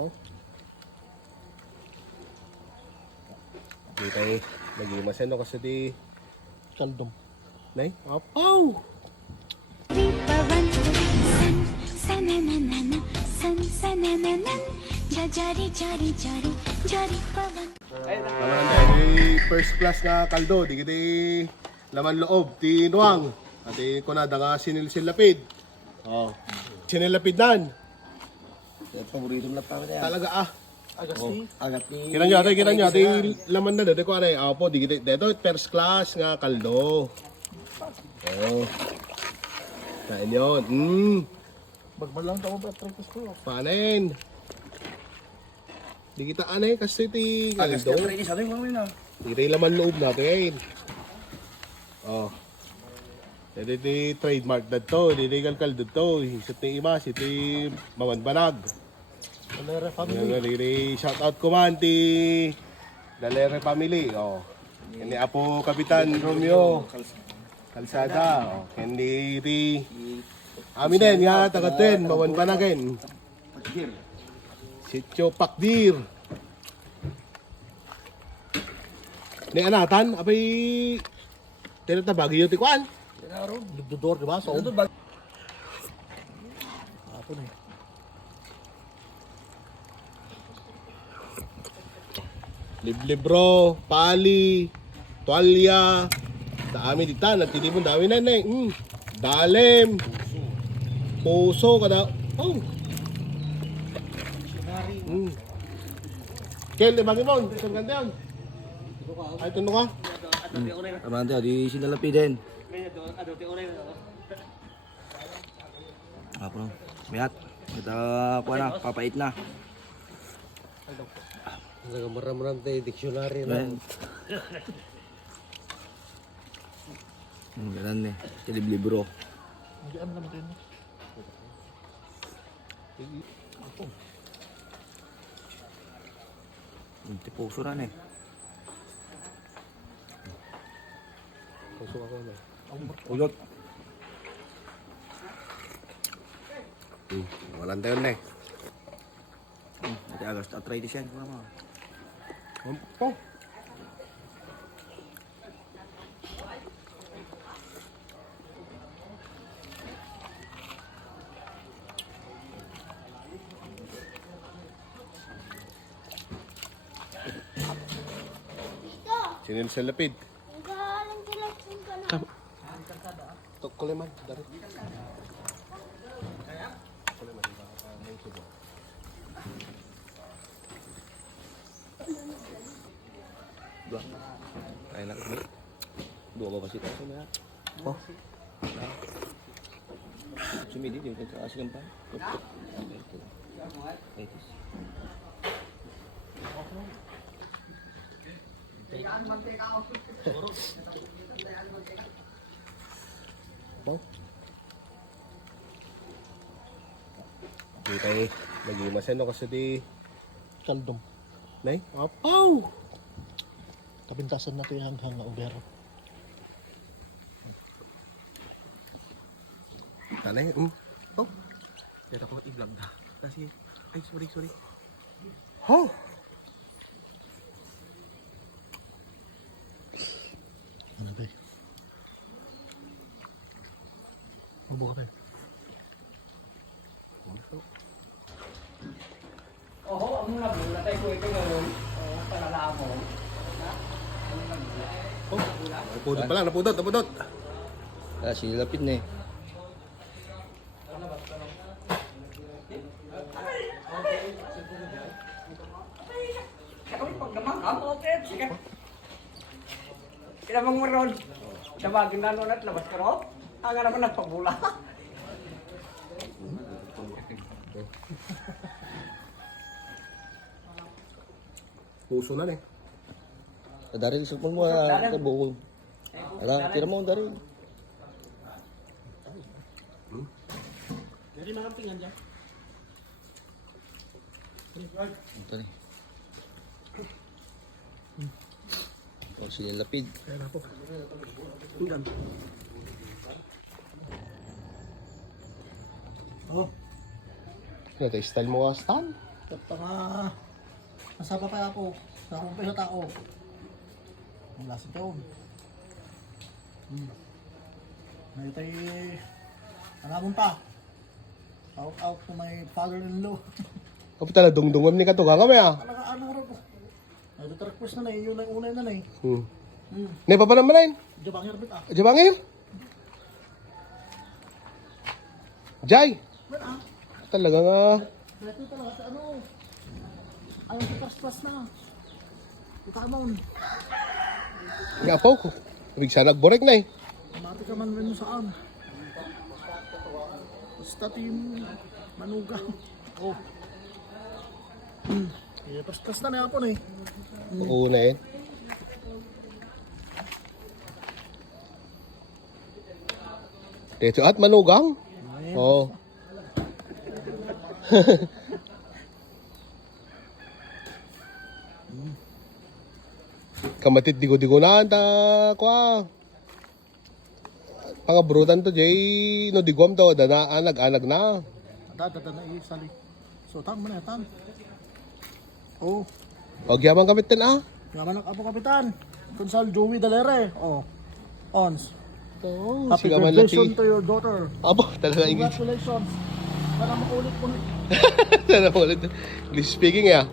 Oh. Di tayo nag-imasan no kasi di kaldom. Nay? Up. Oh! Naman di first class nga kaldo, di kiti laman loob, ti nuang. At kunada nga sinilsil lapid. Oh. Sinilapid nan. Paborito na pa rin. Talaga ah. Agasti. Agasti. Kita nyo, laman na dito ko ano apo, di kiti dito first class nga kaldo. Oh. Kain yun. Bagbalang tao ba trapos ko? Panin. Di kita anay kasi ti Agasti kaldo. trapos ano yung mga Di laman loob natin. Oh. Dito ti trademark na to, di kaldo to. Isip ni Ima, si ti Mamanbanag. Dalere Dalere shout out ko man ti Dalere family. Oh. Kani Apo Kapitan Romeo Kalsada. Oh. Kani ti Aminen nga tagatuen Mamanbanagin. Sitio Pakdir. Ni anatan apay tinatabagi yung tikuan. Ligdodor, di ba? So, ato na eh. Liblibro, pali, tuwalya. Sa amin dita, nagtitipon dami na na eh. Dalim, puso, kada. Oh. Kel, di bagay mo? Isang ganda yun. Ay, tuno ka? Amante, di sinalapi din. Apo, mayat. Kita po na, papait na. Maram-maram tayo, dictionary na. Ganun eh, libro. Hindi ano naman rin. Tipuso na eh. Puso ako na. Ulot. Walang tayo na eh. Ito agos, arthritis yan. Oh. Sinil sa lapid. Tok kuleman dari. Kaya na kami. Dua ba kasi tayo na? Oh. Sumidit yung kasi pa. No? Di tayo nag-imasan no kasi di Kaldom. nay. Up. Oh! Kabintasan na ito yung hanghang na ubero. Tanay. Oh. Kaya ako i-vlog na. Kasi, ay, sorry. Oh! Ano ba eh? Mabuka kayo. Oo, ang labo na tayo ito ngayon. Oo, palala mo. Napudot pala, napudot. Ah, sinilapit na eh. Kami pag namang okay, sige. Kinamang mo ron. Sabagin na nun at labas ka ron. Ang naman nagpabula. Puso na eh. Daril, sulpon mo sa buko. Ala, tira mo Daril. Dari mga pingan dyan. Ito ni. Pag sinilapid. Kaya na po. Oh. Ito style mo ka, Stan? Ito nga. Nasa pa kaya ako. Sa akong pisa tao. Ang lasa ito. Ngayon tayo. Anamon pa. Shout out to my father-in-law. Kapit tala, dungdungam ni Kato. Kami ah. Talaga ano rin po. Ay, ito request na na eh. Yun ang unay na na eh. Ne, pa naman na yun. Jabangir bit ah. Jabangir. Jai. Well ah. Talaga nga. Ito talaga sa ano. Ayaw sa plus na. Itamon. Nga po ko. Ibig siya nagborek na eh. Mati ka man rin mo saan. Basta team manugang. Oh. Plus na na yapon eh. Oo na eh. Ito at manugang. Oo. Kamatit digo-digo na ta kwa. Pangabrutan to jay no digwam to dana anag-anag na. Dada na isali. So tang man tan. Oh. O gyamang kamit tin ah. Yaman ang apo kapitan. Konsal Joey Dalere. Oh. Ons. Oh, Happy sigaman graduation lati. to your daughter. Abo, talaga English. Congratulations. Para makulit po. Sana ulit. English speaking ya.